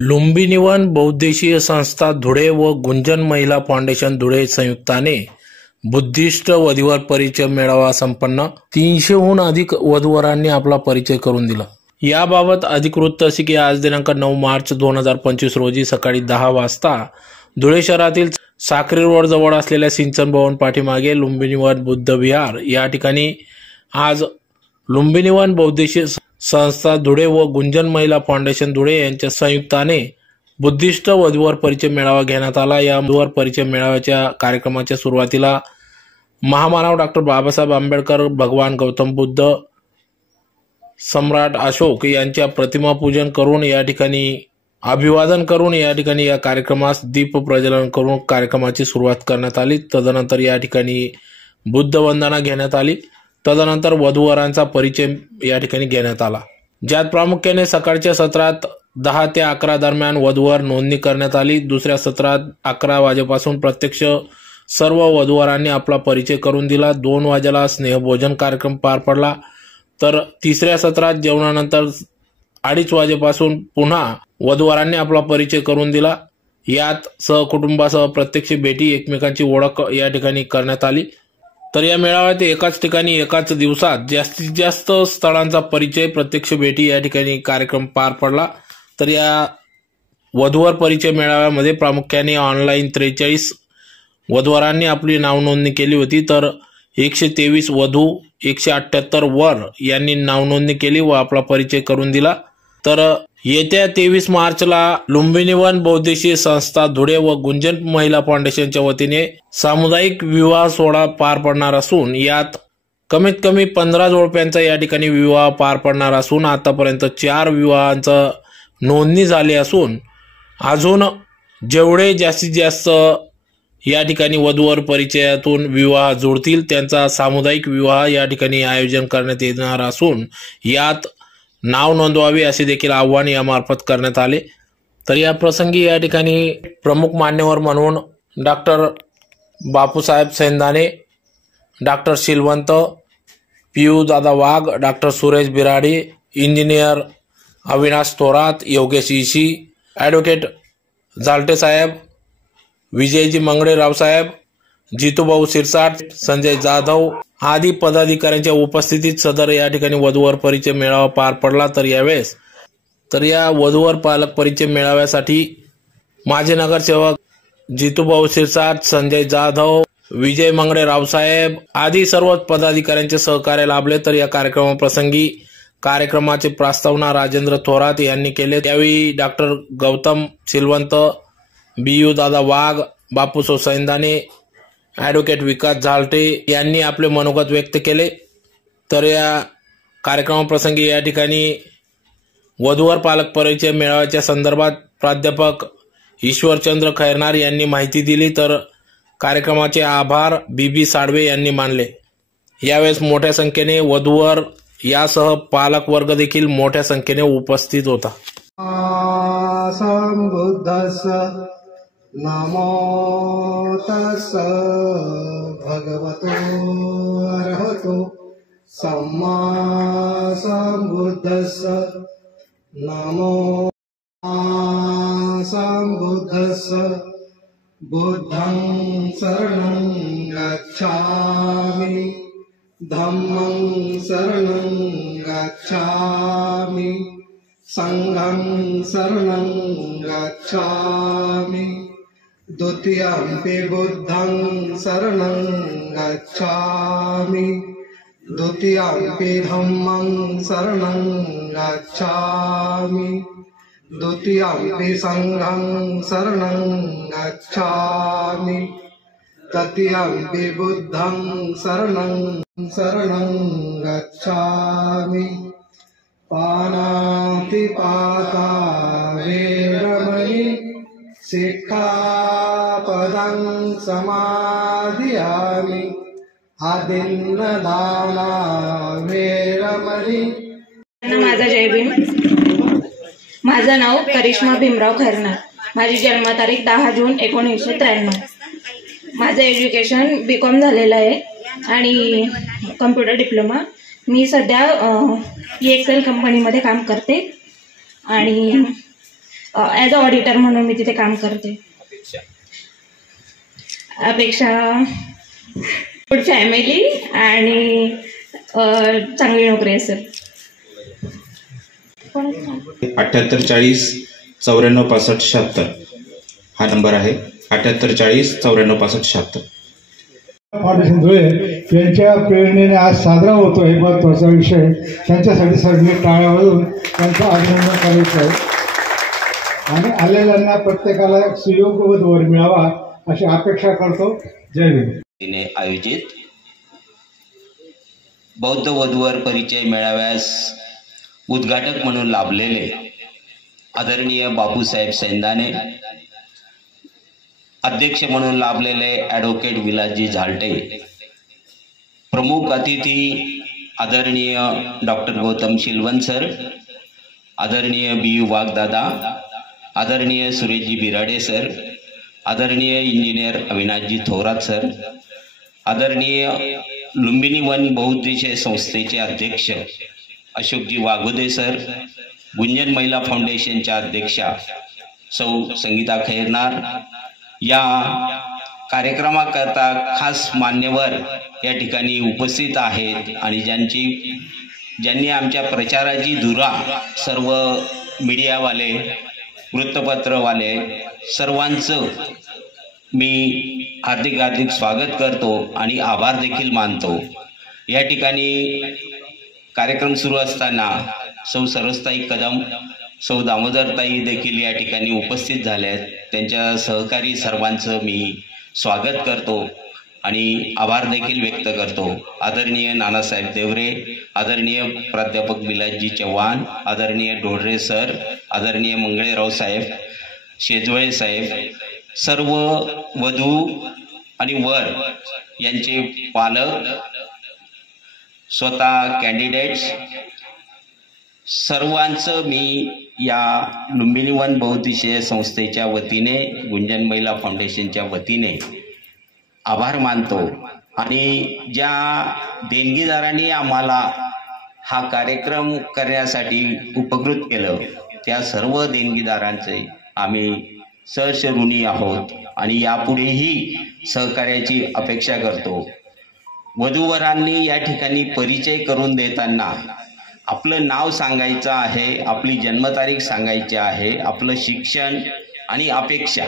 लुंबिनीवन बहुउद्देशीय संस्था धुळे व गुंजन महिला फाउंडेशन धुळे संयुक्ताने बुद्धिस्ट वधूवर परिचय मेळावा संपन्न। 300हून अधिक वधूवरांनी आपला परिचय करून दिला। याबाबत अधिकृत अशी की आज दिनांक 9 मार्च 2025 रोजी सकाळी 10 वाजता धुळे शहरातील साक्री रोड जवळ असलेल्या सिंचन भवन पाठीमागे लुंबिनीवन बुद्ध विहार या ठिकाणी आज लुंबिनीवन बहुउद्देशीय संस्था धुळे व गुंजन महिला फाउंडेशन धुळे यांच्या संयुक्ताने बुद्धिस्ट वधूवर परिचय मेळावा घेण्यात आला। या वधूवर परिचय मेळाव्याच्या कार्यक्रमाच्या सुरुवातीला महामानव डॉक्टर बाबासाहेब आंबेडकर, भगवान गौतम बुद्ध, सम्राट अशोक यांच्या प्रतिमा पूजन करून या ठिकाणी अभिवादन करून या ठिकाणी या कार्यक्रमास दीप प्रज्वलन करून कार्यक्रमाची सुरुवात करण्यात आली। तदनंतर या ठिकाणी बुद्ध वंदना घेण्यात आली। तदनंतर वधूवरांचा परिचय या ठिकाणी घेण्यात आला, ज्यात प्रामुख्याने सकाळच्या सत्रात 10 ते 11 दरम्यान वधूवर नोंदणी करण्यात आली। दुसऱ्या सत्रात 11 वाजेपासून प्रत्यक्ष सर्व वधूवरांनी आपला परिचय करून दिला। 2 वाजेला स्नेहभोजन कार्यक्रम पार पडला, तर तिसऱ्या सत्रात जेवणानंतर 2:30 वाजेपासून पुन्हा वधूवरांनी आपला परिचय करून दिला। यात सहकुटुंबासह प्रत्यक्ष भेटी, एकमेकांची ओळख या ठिकाणी करण्यात आली। तर या मेळाव्यात एकाच ठिकाणी एकाच दिवसात जास्तीत जास्त स्थळांचा परिचय, प्रत्यक्ष भेटी या ठिकाणी कार्यक्रम पार पडला। तर या वधूवर परिचय मेळाव्यामध्ये प्रामुख्याने ऑनलाईन 43 वधूवरांनी आपली नाव नोंदणी केली होती, तर 123 वधू, 178 वर यांनी नाव नोंदणी केली व आपला परिचय करून दिला। तर येत्या 23 मार्चला लुंबिनीवन बहुउद्देशीय संस्था धुळे व गुंजन महिला फाउंडेशनच्या वतीने सामुदायिक विवाह सोहळा पार पडणार असून यात कमीत कमी 15 जोडप्यांचा या ठिकाणी विवाह पार पडणार असून आतापर्यंत 4 विवाहांचा नोंदणी झाली असून अजून जेवढे जास्तीत जास्त या ठिकाणी वधूवर परिचयातून विवाह जुळतील त्यांचा सामुदायिक विवाह या ठिकाणी आयोजन करण्यात येणार असून यात नाव नोंदवावे असे देखील आवाहन यामार्फत करण्यात आले। तर या प्रसंगी या ठिकाणी प्रमुख मान्यवर म्हणून doctor Bapusaheb Saindane, doctor Shilwant, Piyu Dada Wagh, doctor Suresh Biradi, engineer Avinash Thorat, Yogesh Ishi, advocate Zalte Saheb, Vijayji Mangle Raosaheb, Jitubhau Sirsat, Sanjay Jadhav आदी पदाधिकाऱ्यांच्या उपस्थितीत सदर या ठिकाणी वधूवर परिचय मेळावा पार पडला। तर यावेळेस या वधूवर पालक परिचय मेळाव्यासाठी माजी नगरसेवक जितूभाऊ सिरसाट, संजय जाधव, विजय मंगळे रावसाहेब आदी सर्व पदाधिकाऱ्यांचे सहकार्य लाभले। तर या कार्यक्रमाप्रसंगी कार्यक्रमाचे प्रस्तावना राजेंद्र थोरात यांनी केले। त्यावेळी डॉक्टर गौतम शिलवंत, बियू दादा वाघ, बापूसाहेब सैंदाने, ॲडव्होकेट विकास झालटे यांनी आपले मनोगत व्यक्त केले। तर या कार्यक्रमाप्रसंगी या ठिकाणी वधूवर पालक परिचय मेळाव्याच्या संदर्भात प्राध्यापक ईश्वरचंद्र खैरनार यांनी माहिती दिली, तर कार्यक्रमाचे आभार बीबी साळवे यांनी मानले। यावेळेस मोठ्या संख्येने वधूवर यासह पालक वर्ग देखील मोठ्या संख्येने उपस्थित होता। नमो तस्स भगवतो अरहतो सम्मा सम्बुद्धस्स नमो सम्बुद्धस्स बुद्धं शरणं गच्छामि धम्मं शरणं गच्छामि संघं शरणं गच्छामि द्वितीयंपि बुद्धं शरणं गच्छामि द्वितीयंपि धम्मं शरणं गच्छामि द्वितीयंपि संघं शरणं गच्छामि तृतीयंपि बुद्धं शरणं गच्छामि पानातिपाता वेरमणि सिक्खापदं समादियामि आदिन्नदाना वेरमणि। माझा जय भीम। माझं नाव करिश्मा भीमराव खैरनार। माझी जन्मतारीख 10 जून 1993। माझं एज्युकेशन BCom झालेलं आहे आणि कम्प्युटर डिप्लोमा। मी सध्या EXL कंपनीमध्ये काम करते आणि ॲज अ ऑडिटर म्हणून मी तिथे काम करते. अपेक्षा गुड फॅमिली आणि चांगली नोकरी असेल. 7840 94 65 76 हा नंबर आहे. 7840 94 65 76. फाउंडेशन धुळे यांच्या प्रेरणेने आज साजरा होतो हे महत्त्वाचा विषय. त्यांच्यासाठी सर्व टाळ्या वाजवून त्यांचं अभिनंदन करायचं आहे आणि आलेल्यांना प्रत्येकाला सुयोग्य वधूवर मिळावा अशी अपेक्षा करतो. जय भीम. आयोजित बौद्ध वधूवर परिचय मेळाव्यास उद्घाटक म्हणून लाभलेले आदरणीय बापूसाहेब सैंदाने, अध्यक्ष म्हणून लाभलेले ॲडव्होकेट विलासजी झालटे, प्रमुख अतिथी आदरणीय डॉक्टर गौतम शिलवन सर, आदरणीय BU वाघदादा, आदरणीय सुरेशजी बिराडे सर, आदरणीय इंजिनियर अविनाशजी थोरात सर, आदरणीय लुंबिनी वन बहुउद्देशीय संस्थेचे अध्यक्ष अशोकजी वाघोदे सर, गुंजन महिला फाउंडेशनच्या अध्यक्षा सौ संगीता खैरनार, या कार्यक्रमाकरता खास मान्यवर या ठिकाणी उपस्थित आहेत आणि ज्यांनी आमच्या प्रचाराची धुरा, सर्व मीडियावाले, वृत्तपत्रवाले सर्वांचं मी हार्दिक स्वागत करतो आणि आभार देखील मानतो. या ठिकाणी कार्यक्रम सुरू असताना सौ सरसताई कदम, सौ दामोदरताई देखील या ठिकाणी उपस्थित झाल्या आहेत. त्यांच्या सहकारी सर्वांचं मी स्वागत करतो आणि आभार देखील व्यक्त करतो. आदरणीय नानासाहेब देवरे, आदरणीय प्राध्यापक विलासजी चव्हाण, आदरणीय ढोडरे सर, आदरणीय मंगळेराव साहेब, शेजवळे साहेब, सर्व वधू आणि वर यांचे पालक, स्वतः कॅन्डिडेट्स सर्वांचं मी या लुंबिनी वन बहुउद्देशीय संस्थेच्या वतीने, गुंजन महिला फाउंडेशनच्या वतीने आभार मानतो. आणि ज्या देणगीदारांनी आम्हाला हा कार्यक्रम करण्यासाठी उपकृत केलं त्या सर्व देणगीदारांचे आम्ही सहर्ष ऋणी आहोत आणि यापुढेही सहकार्याची अपेक्षा करतो. वधूवरांनी या ठिकाणी परिचय करून देताना आपलं नाव सांगायचं आहे, आपली जन्मतारीख सांगायची आहे, आपलं शिक्षण आणि अपेक्षा.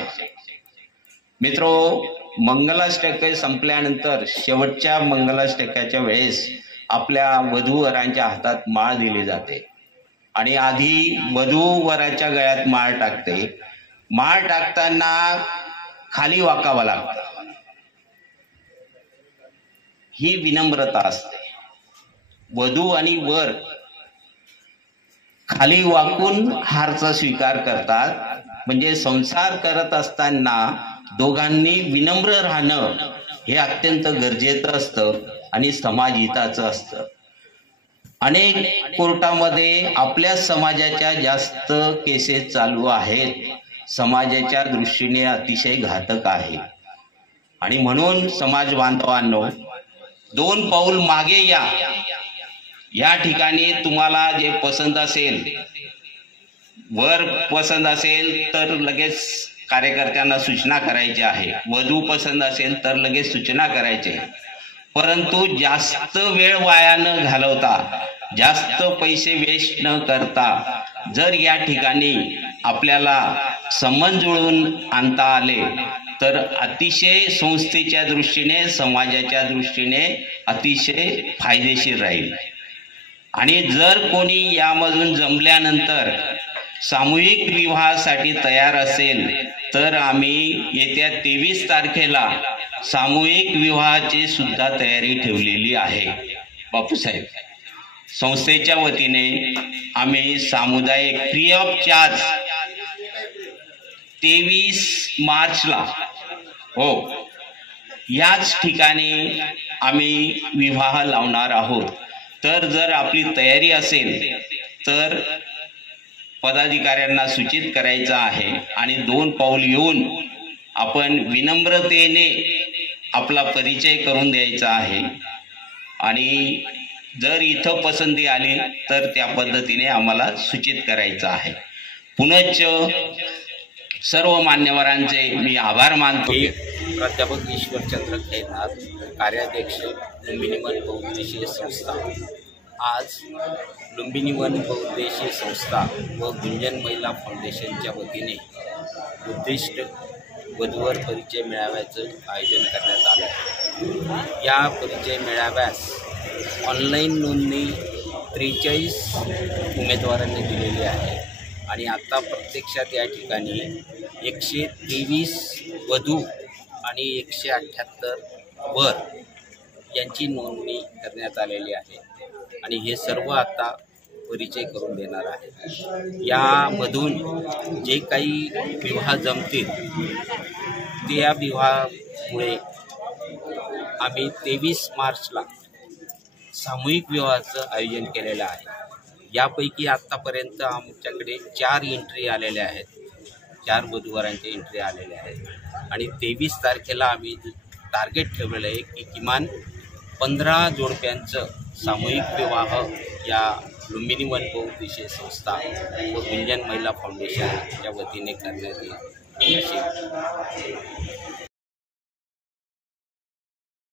मित्रो, मंगलाष्टक संपल्यानंतर शेवटच्या मंगलाष्टकाच्या वेळेस आपल्या वधूवरांच्या हातात माळ दिली जाते आणि आधी वधूवराच्या गळ्यात माळ टाकते. माळ टाकताना खाली वाकावं लागतं. ही विनम्रता असते. वधू आणि वर खाली वाकून हारचा स्वीकार करतात. म्हणजे संसार करत असताना दोघांनी विनम्र राहणं हे अत्यंत गरजेचं असतं आणि समाजहिताचं असतं. अनेक कोर्टामध्ये आपल्या समाजाच्या जास्त केसेस चालू आहेत. समाजाच्या दृष्टीने अतिशय घातक आहे आणि म्हणून समाज बांधवांनो, 2 पाऊल मागे या. या ठिकाणी तुम्हाला जे पसंत असेल, वर पसंत असेल तर लगेच कार्यकर्त्यांना सूचना करायची आहे, वधू पसंत असेल तर लगेच सूचना करायची. परंतु जास्त वेळ वाया न घालवता, जास्त पैसे वेस्ट न करता जर या ठिकाणी आपल्याला संबंध जुळवून आणता आले तर अतिशय संस्थेच्या दृष्टीने, समाजाच्या दृष्टीने अतिशय फायदेशीर राहील. आणि जर कोणी यामधून जमल्यानंतर सामूहिक विवाहासाठी तयार असेल तर आम्ही येत्या 23 तारखेला सामूहिक विवाहाची सुद्धा तयारी ठेवलेली आहे. बापूसाहेब संस्थेच्या वतीने आम्ही सामुदायिक फ्री ऑफ चार्ज 23 मार्चला याच ठिकाणी आम्ही विवाह लावणार आहोत. तर जर आपली तयारी असेल तर पदाधिकाऱ्यांना सूचित करायचं आहे आणि 2 पाऊल येऊन आपण विनम्रतेने आपला परिचय करून द्यायचा आहे. आणि जर इथं पसंती आली तर त्या पद्धतीने आम्हाला सूचित करायचं आहे. पुनश्च सर्व मान्यवरांचे मी आभार मानतो. प्राध्यापक ईश्वरचंद्र खैरनार, कार्याध्यक्ष लुंबिनी वन बहुउद्देशीय संस्था. आज लुंबिनी वन बहुउद्देशीय संस्था व गुंजन महिला फाउंडेशनच्या वतीने उद्दिष्ट वधूवर परिचय मेळाव्याचं आयोजन करण्यात आलं आहे. या परिचय मेळाव्यास ऑनलाईन नोंदणी 43 उमेदवारांनी दिलेली आहे आणि आता प्रत्यक्षात या ठिकाणी 123 वधू आणि 178 वर यांची नोंदणी करण्यात आलेली आहे आणि हे सर्व आता परिचय करून देणार आहे. यामधून जे काही विवाह जमतील त्या विवाहामुळे आम्ही 23 मार्चला सामूहिक विवाहाचं आयोजन केलेलं आहे. यापैकी आत्तापर्यंत आमच्याकडे 4 एंट्री आलेल्या आहेत, 4 वधूवरांच्या एंट्री आलेल्या आहेत आणि 23 तारखेला आम्ही टार्गेट ठेवलेलं आहे की किमान 15 जोडप्यांचं सामूहिक विवाह या लुंबिनी वन बहुउद्देशीय संस्था व गुंजन महिला फाउंडेशनच्या वतीने करण्यात येईल अशी